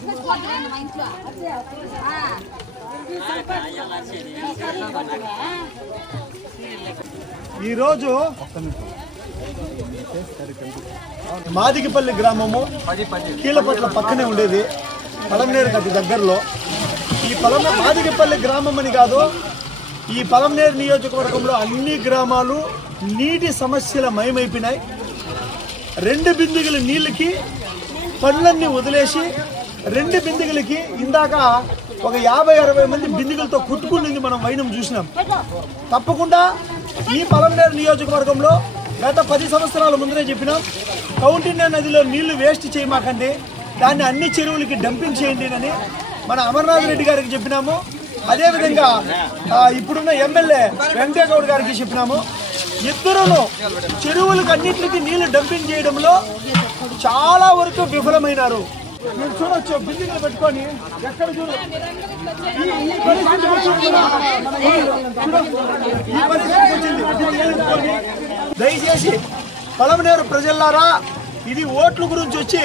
ఈ రోజు మాదిగిపల్లి గ్రామము కీలపట్ల పక్కనే ఉండేది, పలంనేరుకి అతి దగ్గరలో. ఈ మాదిగిపల్లి గ్రామం అని కాదు, ఈ పలంనేరు నియోజకవర్గంలో అన్ని గ్రామాలు నీటి సమస్యల మయమైపోయినాయి. 2 బిందెల నీళ్ళకి పనులన్నీ వదిలేసి 2 బిందెలకి ఇందాక ఒక 50-60 మంది బిందెలతో కుట్టుకునింది మనం వైనం చూసినాం. తప్పకుండా ఈ పలంనేరు నియోజకవర్గంలో గత 10 సంవత్సరాల ముందరే చెప్పినాం, కౌంటిన్య నదిలో నీళ్లు వేస్ట్ చేయమాకండి, దాన్ని అన్ని చెరువులకి డంపింగ్ చేయండి అని మన అమర్నాథ్ రెడ్డి గారికి చెప్పినాము. అదేవిధంగా ఇప్పుడున్న ఎమ్మెల్యే వెంకటేగౌడ్ గారికి చెప్పినాము. ఇద్దరును చెరువులకు అన్నింటికి నీళ్లు డంపింగ్ చేయడంలో చాలా వరకు విఫలమైనారు. మీరు చూడొచ్చు, బిల్డింగ్లు పెట్టుకొని ఎక్కడ చూడు ఈ పరిస్థితి వచ్చింది. దయచేసి పలమనేరు ప్రజలారా, ఇది ఓట్ల గురించి వచ్చి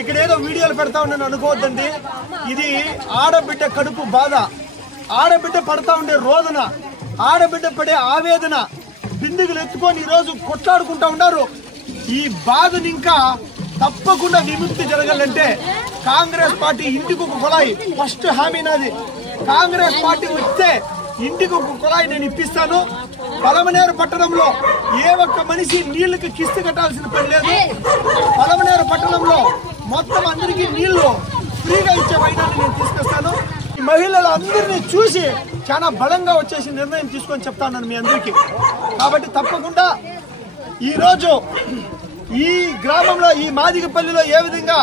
ఇక్కడ ఏదో వీడియోలు పెడతా ఉన్నాను అనుకోవద్దండి. ఇది ఆడబిడ్డ కడుపు బాధ, ఆడబిడ్డ పడతా ఉండే రోదన, ఆడబిడ్డ పడే ఆవేదన. బిందెలు ఎత్తుకొని ఈరోజు కొట్లాడుకుంటా ఉన్నారు. ఈ బాధను ఇంకా తప్పకుండా విముక్తి జరగాలంటే కాంగ్రెస్ పార్టీ ఇంటికి ఒక కుళాయి, ఫస్ట్ హామీ నాది. కాంగ్రెస్ పార్టీ వస్తే ఇంటికి ఒక కుళాయి నేను ఇప్పిస్తాను. పలమనేరు పట్టణంలో ఏ ఒక్క మనిషి నీళ్లకి కిస్తీ కట్టాల్సిన పని లేదు. పలమనేరు పట్టణంలో మొత్తం అందరికీ నీళ్లు ఫ్రీగా ఇచ్చే వైనాన్ని నేను తీసుకొస్తాను. ఈ మహిళలందరినీ చూసి చాలా బలంగా వచ్చేసి నిర్ణయం తీసుకొని చెప్తాను మీ అందరికీ. కాబట్టి తప్పకుండా ఈరోజు ఈ గ్రామంలో, ఈ మాదిగపల్లిలో ఏ విధంగా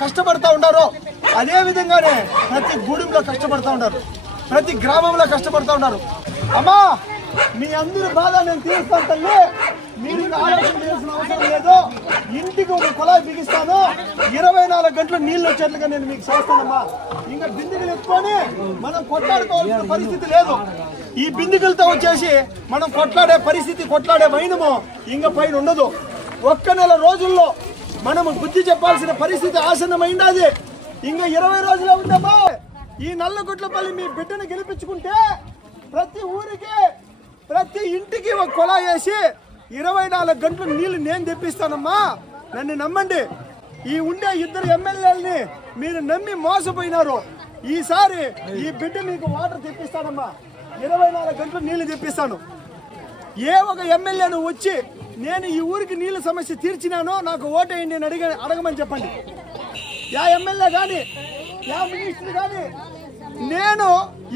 కష్టపడతా ఉన్నారో అదే విధంగానే ప్రతి గూడెంలో కష్టపడతా ఉన్నారు, ప్రతి గ్రామంలో కష్టపడతా ఉన్నారు. అమ్మా, మీ అందరి బాధ నేను తీరుస్తాను తల్లి, మీరు ఆలోచన చేయాల్సిన అవసరం లేదు. ఇంటికి ఒక కుళాయి బిగిస్తాను, 24 గంటలు నీళ్ళు వచ్చేట్లుగా నేను మీకు చేస్తానమ్మా. ఇంకా బిందెలు ఎత్తుకొని మనం కొట్లాడుకోవాల్సిన పరిస్థితి లేదు. ఈ బిందెలతో వచ్చేసి మనం కొట్లాడే పరిస్థితి, కొట్లాడే వైనము ఇంకా పైన ఉండదు. 1 నెల రోజుల్లో మనము బుద్ధి చెప్పాల్సిన పరిస్థితి ఆసన్నమైంది. ఇంకా 20 రోజులే ఉందమ్మా. ఈ నల్లగుట్లపల్లి మీ బిడ్డను గెలిపించుకుంటే ప్రతి ఊరికి, ప్రతి ఇంటికి ఒక కుళాయి వేసి 24 గంటలు నీళ్లు నేను తెప్పిస్తానమ్మా. నన్ను నమ్మండి. ఈ ఉండే 2 ఎమ్మెల్యేలని మీరు నమ్మి మోసపోయినారు. ఈసారి ఈ బిడ్డ మీకు వాటర్ తెప్పిస్తానమ్మా, 24 గంటలు నీళ్లు తెప్పిస్తాను. ఏ ఒక ఎమ్మెల్యేను వచ్చి నేను ఈ ఊరికి నీళ్ళ సమస్య తీర్చినానో నాకు ఓటేయండి అని అడగమని చెప్పండి. యా ఎమ్మెల్యే కానీ, యా మినిస్టర్ కానీ, నేను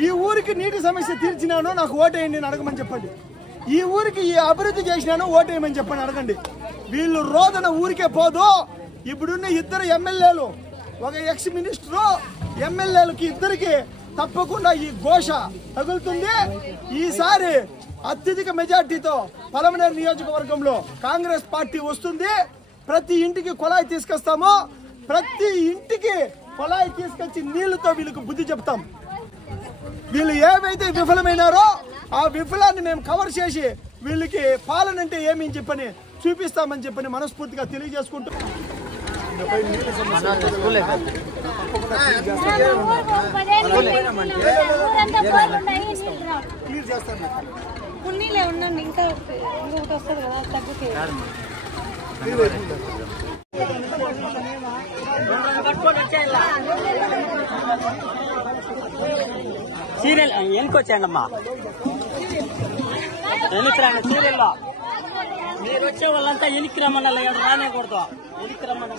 ఈ ఊరికి నీటి సమస్య తీర్చినానో నాకు ఓటేయండి అని అడగమని చెప్పండి. ఈ ఊరికి ఈ అభివృద్ధి చేసినానో ఓటేయమని చెప్పండి, అడగండి. వీళ్ళు రోదన ఊరికే పోదు. ఇప్పుడున్న 2 ఎమ్మెల్యేలు, ఒక ఎక్స్ మినిస్టరు, ఎమ్మెల్యేలకి ఇద్దరికి తప్పకుండా ఈ ఘోష తగులుతుంది. ఈసారి అత్యధిక మెజార్టీతో పలమనేరు నియోజకవర్గంలో కాంగ్రెస్ పార్టీ వస్తుంది. ప్రతి ఇంటికి కుళాయి తీసుకొస్తాము. ప్రతి ఇంటికి కుళాయి తీసుకొచ్చి నీళ్లతో వీళ్ళకి బుద్ధి చెప్తాం. వీళ్ళు ఏవైతే విఫలమైనారో ఆ విఫలాన్ని మేము కవర్ చేసి వీళ్ళకి పాలన అంటే ఏమని చెప్పని చూపిస్తామని చెప్పని మనస్ఫూర్తిగా తెలియజేసుకుంటూ పున్నీలే ఉండండి. ఇంకా ఇంకొకటి వస్తుంది కదా, తగ్గుతాయి. సీరియల్ ఎన్నికొచ్చాయండమ్మా, ఎన్నికి రండి. సీరియల్లో మీరు వచ్చే వాళ్ళంతా ఎన్నికి రమ్మన్నా, రానే కూడదు, ఎన్నికి రమ్మన్నా.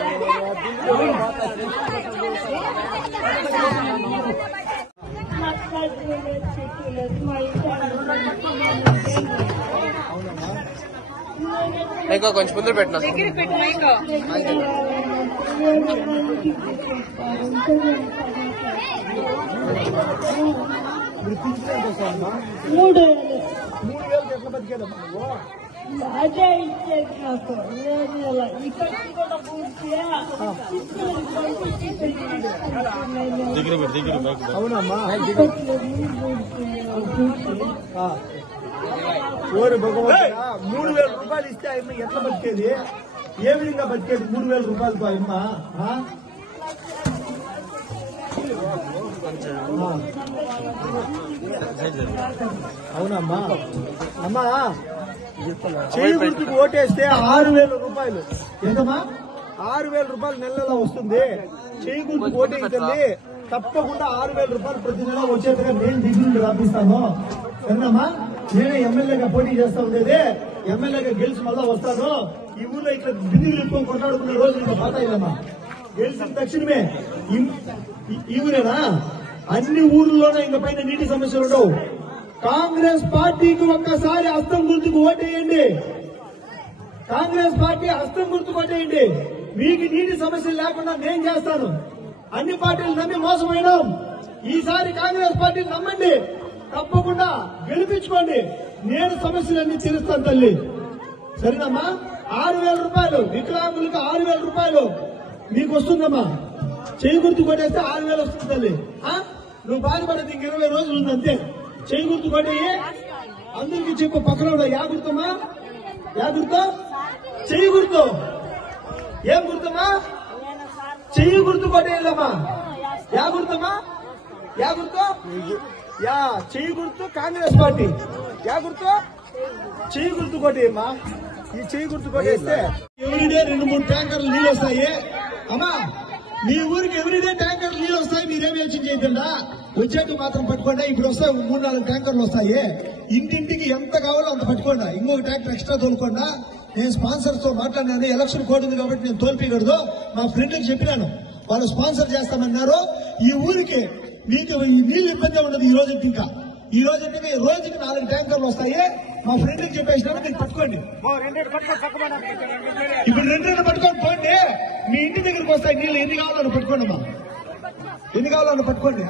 నేను ఇంకా కొంచెం ముందు పెట్టినా మూడు 3,000 ఎట్లా బతికేదమ్మా నువ్వు? అదే ఇచ్చేది నాకు ఇక్కడ కూడా పూర్తిగా అవునమ్మా. ఓరి భగవంతుడా, 3,000 రూపాయలు ఇస్తే ఆయమ్మ ఎట్లా బతికేది? ఏ విధంగా బతికేది 3,000 రూపాయలతో ఆయమ్మ? అవునమ్మా. అమ్మా, చేయి గుర్తుకు ఓటేస్తే 6,000 రూపాయలు. ఎంతమ్మా? 6,000 రూపాయలు నెలలో వస్తుంది. చేయి గుర్తుకు ఓటేస్తుంది. తప్పకుండా 6,000 రూపాయలు ప్రతి నెల వచ్చేట్టుగా నేను డిగ్రీ రాపిస్తాను. సరేనమ్మా? నేనే ఎమ్మెల్యేగా పోటీ చేస్తా ఉండేది. ఎమ్మెల్యేగా గెలిచి మళ్ళా వస్తాను. ఈ ఊర్లో ఇట్లా బిందులు ఎక్కువ కొట్లాడుకునే రోజు ఇంకా పాతాయిలమ్మా. గెలిచిన తక్షణమే ఈ ఊరేనా? అన్ని ఊర్లలోనే ఇంక పైన నీటి సమస్యలు ఉండవు. కాంగ్రెస్ పార్టీకి ఒక్కసారి హస్తం గుర్తుకు ఓటేయండి. కాంగ్రెస్ పార్టీ హస్తం గుర్తుకు ఓటేయండి. మీకు నీటి సమస్యలు లేకుండా నేను చేస్తాను. అన్ని పార్టీలు నమ్మి మోసమైనాం. ఈసారి కాంగ్రెస్ పార్టీని నమ్మండి. తప్పకుండా గెలిపించుకోండి. నేను సమస్యలన్నీ తీరుస్తాను తల్లి. సరేనమ్మా? 6,000 రూపాయలు వికలాంగులకు 6,000 రూపాయలు మీకు వస్తుందమ్మా. చేయి గుర్తు కొట్టేస్తే 6,000 వస్తుంది తల్లి. నువ్వు బాధపడేది ఇంక 20 రోజులు ఉంది అంతే. చేయి గుర్తు కొట్టేయి. అందరికీ చెప్పు. పక్కన యా గుర్తమ్మా? యా గుర్తు? చెయ్యి గుర్తు. ఏం గుర్తమ్మా? చెయ్యి గుర్తు కొట్టేయాలమ్మా. యా గుర్తమ్మా? యా గుర్తు? యా చెయ్యి గుర్తు కాంగ్రెస్ పార్టీ. యా గుర్తు? చెయ్యి గుర్తు కొట్టేయమ్మా. ఈ చెయ్యి గుర్తు కొట్టేస్తే ఎవ్రీడే 2-3 ట్యాంకర్లు నీళ్ళు వస్తాయి. అమ్మా, మీ ఊరికి ఎవ్రీడే ట్యాంకర్లు నీళ్ళు వస్తాయి. మీరేం యోచన చేయకుండా వచ్చేట్టు మాత్రం పట్టుకోండి. ఇప్పుడు వస్తాయి 3-4 ట్యాంకర్లు వస్తాయి. ఇంటింటికి ఎంత కావాలో అంత పట్టుకోండి. ఇంకొక ట్యాంకర్ ఎక్స్ట్రా తోలుకోండా. నేను స్పాన్సర్స్ తో మాట్లాడినాను. ఎలక్షన్ కోడ్ ఉంది కాబట్టి నేను తోల్పీకూడదు. మా ఫ్రెండ్కి చెప్పినాను, వాళ్ళు స్పాన్సర్ చేస్తామన్నారు. ఈ ఊరికి మీకు ఈ నీళ్ళు ఇబ్బంది ఉండదు. ఈ రోజు ఇంకా రోజుకి 4 ట్యాంకర్లు వస్తాయి. మా ఫ్రెండ్కి చెప్పేసినాను, మీరు పట్టుకోండి. ఇప్పుడు 2 పట్టుకొని పోండి. మీ ఇంటి దగ్గరికి వస్తాయి నీళ్ళు. ఎన్ని కావాలని పట్టుకోండి అమ్మా. ఎన్ని కావాలని పట్టుకోండి.